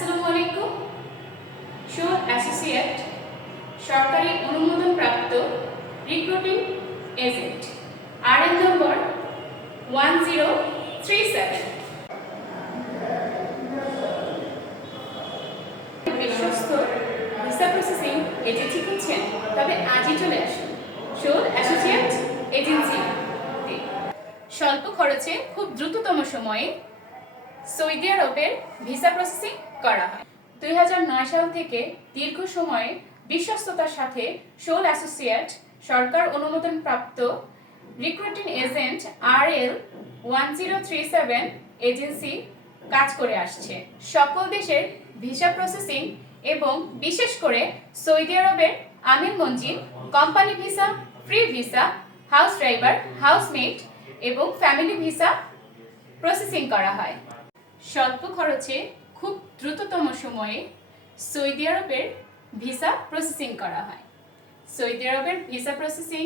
আসসালামু আলাইকুম। শোল অ্যাসোসিয়েট সরকারি অনুমোদন প্রাপ্ত রিক্রুটিং এজেন্ট আরএন নম্বর 1037 বিশ্বস্ত ভিসা প্রসেসিং এজেন্সি খুঁজছেন, তবে আজই চলে আসুন শোল অ্যাসোসিয়েট এজেন্সি। স্বল্প খরচে খুব দ্রুততম সময়ে সৌদি আরবের ভিসা প্রসেসিং করা হয়। 2009 সাল থেকে দীর্ঘ সময়ে বিশ্বস্ততার সাথে শোল অ্যাসোসিয়েট সরকার অনুমোদন প্রাপ্ত রিক্রুটিং এজেন্ট RL 1037 এজেন্সি কাজ করে আসছে। সকল দেশের ভিসা প্রসেসিং এবং বিশেষ করে সৌদি আরবের আমির মঞ্জিল, company visa, free visa, house driver, housemate এবং ফ্যামিলি ভিসা প্রসেসিং করা হয়। স্বল্প খরচে খুব দ্রুততম সময়ে সৌদি আরবের ভিসা প্রসেসিং করা হয়। সৌদি আরবের ভিসা প্রসেসিং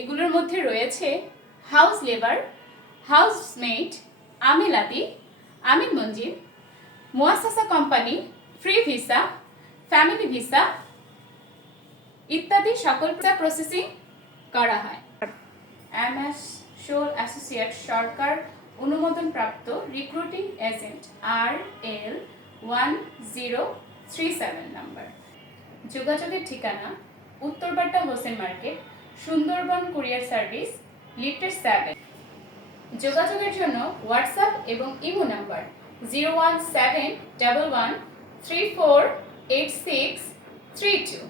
এগুলোর মধ্যে রয়েছে হাউস লেবার, হাউসমেট, আমিলাতি, আমিন মঞ্জিল, মুয়াসাসা company, free visa, family visa ইত্যাদি সকল ভিসা প্রসেসিং করা হয়। MS শোল অ্যাসোসিয়েট সরকার অনুমোদন প্রাপ্ত রিক্রুটিং এজেন্ট RL 1037 নাম্বার। যোগাযোগের ঠিকানা Uttar Badda Hossain market, Sundarban courier service, lifted 7। যোগাযোগের জন্য হোয়াটসঅ্যাপ এবং ইমো নাম্বার 01711348632।